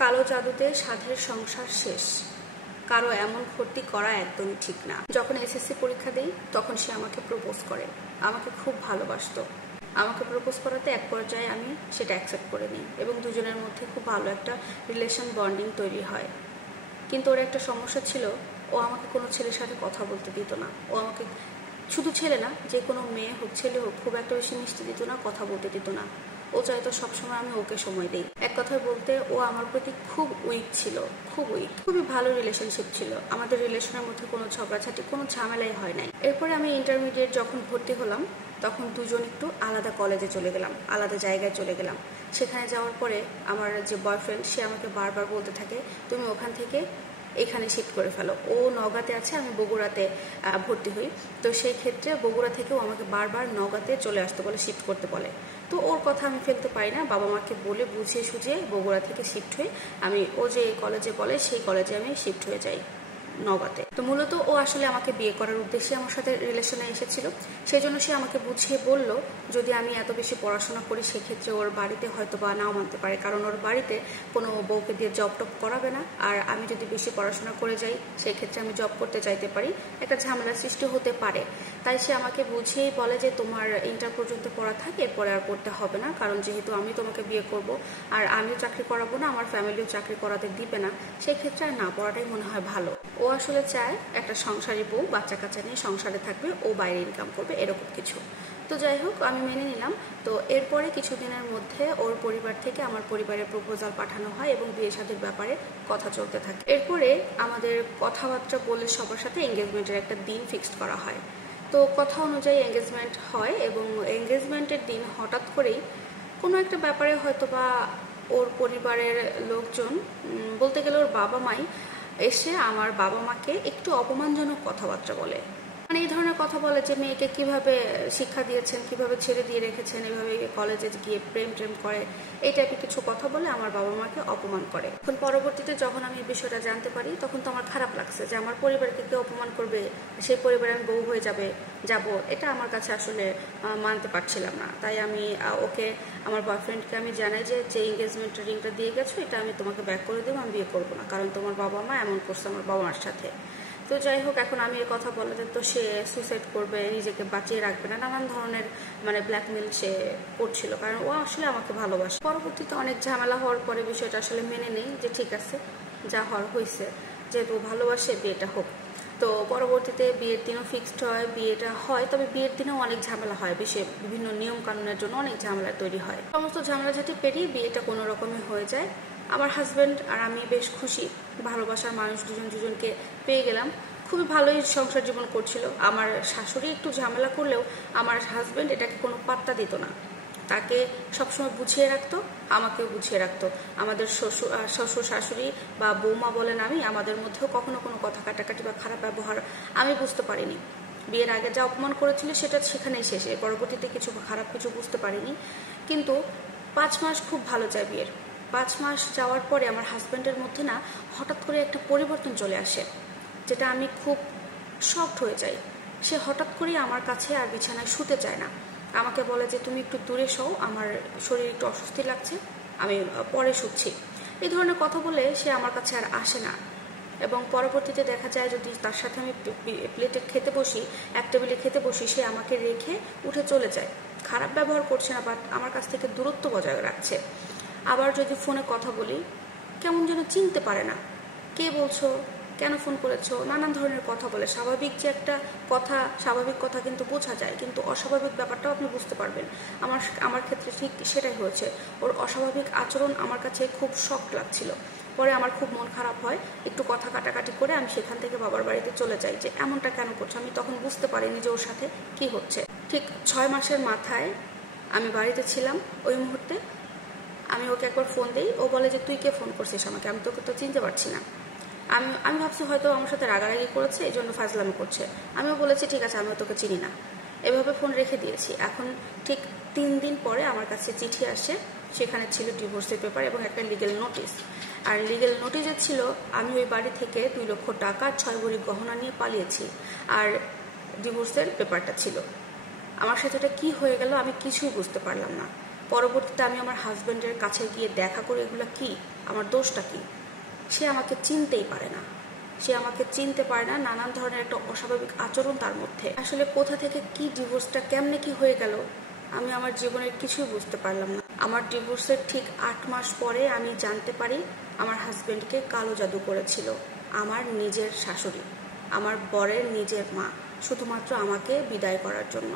কালো জাদুতে সাধের সংসার শেষ, কারো এমন ক্ষতি করা একদমই ঠিক না। যখন এসএসসি পরীক্ষা দেই তখন সে আমাকে প্রপোজ করে, আমাকে খুব ভালোবাসতো। আমাকে প্রপোজ করাতে এক পর্যায়ে আমি সেটা অ্যাকসেপ্ট করে নিই এবং দুজনের মধ্যে খুব ভালো একটা রিলেশন বন্ডিং তৈরি হয়। কিন্তু ওর একটা সমস্যা ছিল, ও আমাকে কোনো ছেলের সাথে কথা বলতে দিত না। ও আমাকে শুধু ছেলে না, যে কোনো মেয়ে হোক ছেলে হোক খুব একটা বেশি মিশতে দিত না, কথা বলতে দিত না। ও চাইতো সবসময় আমি ওকে সময় দিই। এক কথায় বলতে ও আমার প্রতি খুব উইক ছিল, খুব উইক। খুবই ভালো রিলেশনশিপ ছিল আমাদের, রিলেশনের মধ্যে কোনো ঝগড়াঝাটি কোনো ঝামেলাই হয় নাই। এরপরে আমি ইন্টারমিডিয়েট যখন ভর্তি হলাম তখন দুজন একটু আলাদা কলেজে চলে গেলাম, আলাদা জায়গায় চলে গেলাম। সেখানে যাওয়ার পরে আমার যে বয়ফ্রেন্ড সে আমাকে বারবার বলতে থাকে তুমি ওখান থেকে এখানে শিফট করে ফেলো। ও নওগাঁতে আছে, আমি বগুড়াতে ভর্তি হই। তো সেই ক্ষেত্রে বগুড়া থেকেও আমাকে বারবার নওগাঁতে চলে আসতে বলে, শিফট করতে বলে। তো ওর কথা আমি ফেলতে পারি না, বাবা মাকে বলে বুঝিয়ে সুঝিয়ে বগুড়া থেকে শিফট হয়ে আমি ও যে কলেজে বলে সেই কলেজে আমি শিফট হয়ে যাই নওগাঁতে। তো মূলত ও আসলে আমাকে বিয়ে করার উদ্দেশ্যে আমার সাথে রিলেশনে এসেছিল। সেই জন্য সে আমাকে বুঝিয়ে বলল যদি আমি এত বেশি পড়াশোনা করি সেক্ষেত্রে ওর বাড়িতে হয়তো বা নাও মানতে পারে, কারণ ওর বাড়িতে কোনো বউকে দিয়ে জব টপ করাবে না। আর আমি যদি বেশি পড়াশোনা করে যাই সেই ক্ষেত্রে আমি জব করতে চাইতে পারি, একটা ঝামেলার সৃষ্টি হতে পারে। তাই সে আমাকে বুঝিয়েই বলে যে তোমার ইন্টার পর্যন্ত পড়া থাকে, এরপরে আর পড়তে হবে না, কারণ যেহেতু আমি তোমাকে বিয়ে করব আর আমিও চাকরি করাবো না, আমার ফ্যামিলিও চাকরি করাতে দিবে না, সেই ক্ষেত্রে আর না পড়াটাই মনে হয় ভালো। ও আসলে চায় একটা সংসারী বউ, বাচ্চা কাচ্চা নিয়ে সংসারে থাকবে, ও বাইরে ইনকাম করবে, এরকম কিছু। তো যাই হোক আমি মেনে নিলাম। তো এরপরে কিছুদিনের মধ্যে ওর পরিবার থেকে আমার পরিবারের প্রপোজাল পাঠানো হয় এবং বিয়ে শাদীর ব্যাপারে কথা চলতে থাকে। এরপরে আমাদের কথাবার্তা বলে সবার সাথে এঙ্গেজমেন্টের একটা দিন ফিক্সড করা হয়। তো কথা অনুযায়ী এঙ্গেজমেন্ট হয় এবং এঙ্গেজমেন্টের দিন হঠাৎ করেই কোনো একটা ব্যাপারে হয়তো বা ওর পরিবারের লোকজন, বলতে গেলে ওর বাবা মাই এসে আমার বাবা মাকে একটু অপমানজনক কথাবার্তা বলে। মানে এই ধরনের কথা বলে যে মেয়েকে কিভাবে শিক্ষা দিয়েছেন, কিভাবে ছেড়ে দিয়ে রেখেছেন, এভাবে কলেজে গিয়ে প্রেম করে, এই টাইপের কিছু কথা বলে আমার বাবা মাকে অপমান করে। এখন পরবর্তীতে যখন আমি এই বিষয়টা জানতে পারি তখন তো আমার খারাপ লাগছে যে আমার পরিবারকে কেউ অপমান করবে, সেই পরিবারে আমি বউ হয়ে যাব, এটা আমার কাছে আসলে মানতে পারছিলাম না। তাই আমি ওকে, আমার বয়ফ্রেন্ডকে আমি জানাই যে এঙ্গেজমেন্ট রিংটা দিয়ে গেছো এটা আমি তোমাকে ব্যাক করে দেবো, আমি বিয়ে করবো না, কারণ তোমার বাবা মা এমন করছে আমার বাবা মার সাথে। তো যাই হোক, এখন আমি এই কথা বলে তো সে সুইসাইড করবে, নিজেকে বাঁচিয়ে রাখবে না, নানান ধরনের মানে ব্ল্যাকমেল সে করছিল, কারণ ও আসলে আমাকে ভালোবাসে। পরবর্তীতে অনেক ঝামেলা হওয়ার পরে বিষয়টা আসলে মেনে নেই যে ঠিক আছে, যা হওয়ার হয়েছে, যেহেতু ভালোবাসে বিয়েটা হোক। তো পরবর্তীতে বিয়ের দিনও ফিক্সড হয়, বিয়েটা হয়। তবে বিয়ের দিনেও অনেক ঝামেলা হয়, বিভিন্ন নিয়ম কানুনের জন্য অনেক ঝামেলা তৈরি হয়। সমস্ত ঝামেলাঝাটি পেরিয়ে বিয়েটা কোনো রকমে হয়ে যায়। আমার হাজব্যান্ড আর আমি বেশ খুশি, ভালোবাসার মানুষ দুজনকে পেয়ে গেলাম। খুবই ভালোই সংসার জীবন করছিল। আমার শাশুড়ি একটু ঝামেলা করলেও আমার হাজব্যান্ড এটাকে কোনো পাত্তা দিত না, তাকে সবসময় বুঝিয়ে রাখতো, আমাকেও বুঝিয়ে রাখতো। আমাদের শ্বশুর শাশুড়ি বা বৌমা বলেন আমি, আমাদের মধ্যেও কখনো কোনো কথা কাটাকাটি বা খারাপ ব্যবহার আমি বুঝতে পারিনি। বিয়ের আগে যা অপমান করেছিল সেটা সেখানেই শেষে, পরবর্তীতে খারাপ কিছু বুঝতে পারিনি। কিন্তু 5 মাস খুব ভালো যায় বিয়ের। 5 মাস যাওয়ার পরে আমার হাজব্যান্ডের মধ্যে না হঠাৎ করে একটা পরিবর্তন চলে আসে, যেটা আমি খুব শকড হয়ে যাই। সে হঠাৎ করেই আমার কাছে আর বিছানায় শুতে চায় না, আমাকে বলে যে তুমি একটু দূরে শোও, আমার শরীর একটু অস্বস্তি লাগছে, আমি পরে শুচ্ছি। এই ধরনের কথা বলে সে আমার কাছে আর আসে না। এবং পরবর্তীতে দেখা যায় যদি তার সাথে আমি প্লেটে খেতে বসি, এক টেবিলে খেতে বসি, সে আমাকে রেখে উঠে চলে যায়। খারাপ ব্যবহার করছে না, বাট আমার কাছ থেকে দূরত্ব বজায় রাখছে। আবার যদি ফোনে কথা বলি কেমন যেন চিনতে পারে না, কে বলছো, কেন ফোন করেছো, নানান ধরনের কথা বলে। স্বাভাবিক যে একটা কথা, স্বাভাবিক কথা কিন্তু বোঝা যায়, কিন্তু অস্বাভাবিক ব্যাপারটাও আপনি বুঝতে পারবেন। আমার ক্ষেত্রে ঠিক সেটাই হয়েছে। ওর অস্বাভাবিক আচরণ আমার কাছে খুব শক লাগছিল। পরে আমার খুব মন খারাপ হয়, একটু কথা কাটাকাটি করে আমি সেখান থেকে বাবার বাড়িতে চলে যাই যে এমনটা কেন করছো। আমি তখন বুঝতে পারিনি যে ওর সাথে কি হচ্ছে। ঠিক 6 মাসের মাথায় আমি বাড়িতে ছিলাম, ওই মুহূর্তে আমি ওকে একবার ফোন দিই, ও বলে যে তুই কে ফোন করছিস আমাকে, আমি তোকে তো চিনতে পারছি না। আমি ভাবছি হয়তো আমার সাথে রাগারাগি করেছে, এই জন্য ফাজলামি করছে। আমিও বলেছি ঠিক আছে, আমিও তোকে চিনি না, এভাবে ফোন রেখে দিয়েছি। এখন ঠিক 3 দিন পরে আমার কাছে চিঠি আসে, সেখানে ছিল ডিভোর্সের পেপার এবং একটা লিগেল নোটিশ। আর লিগেল নোটিশে ছিল আমি ওই বাড়ি থেকে 2 লক্ষ টাকা 6 ভরি গহনা নিয়ে পালিয়েছি, আর ডিভোর্সের পেপারটা ছিল। আমার সাথে এটা কি হয়ে গেল আমি কিছুই বুঝতে পারলাম না। পরবর্তীতে আমি আমার হাজব্যান্ডের কাছে গিয়ে দেখা করে এগুলো কি আমার দোষটা কি? সে আমাকে চিনতেই পারে না, নানান ধরনের একটা অস্বাভাবিক আচরণ তার মধ্যে। আসলে কোথা থেকে কি ডিভোর্সটা কেমনে কি হয়ে গেল আমি আমার জীবনের কিছুই বুঝতে পারলাম না। আমার ডিভোর্সের ঠিক 8 মাস পরে আমি জানতে পারি আমার হাজবেন্ডকে কালো জাদু করেছিল আমার নিজের শাশুড়ি, আমার বরের নিজের মা, শুধুমাত্র আমাকে বিদায় করার জন্য।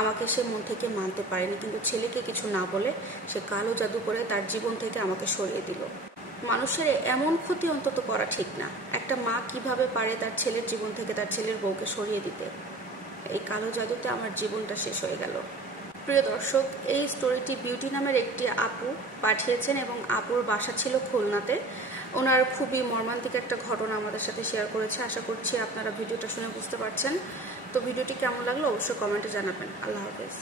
আমাকে সে মন থেকে মানতে পারেনি, কিন্তু ছেলেকে কিছু না বলে সে কালো জাদু করে তার জীবন থেকে আমাকে সরিয়ে দিল। মানুষের এমন ক্ষতি অন্তত করা ঠিক না। একটা মা কিভাবে পারে তার ছেলের জীবন থেকে তার ছেলের বউকে সরিয়ে দিতে? এই কালো জাদুতে আমার জীবনটা শেষ হয়ে গেল। প্রিয় দর্শক, এই স্টোরিটি বিউটি নামের একটি আপু পাঠিয়েছেন এবং আপুর বাসা ছিল খুলনাতে। ওনার খুবই মর্মান্তিক একটা ঘটনা আমাদের সাথে শেয়ার করেছে। আশা করছি আপনারা ভিডিওটা শুনে বুঝতে পারছেন। তো ভিডিওটি কেমন লাগলো অবশ্যই কমেন্টে জানাবেন। আল্লাহ হাফেজ।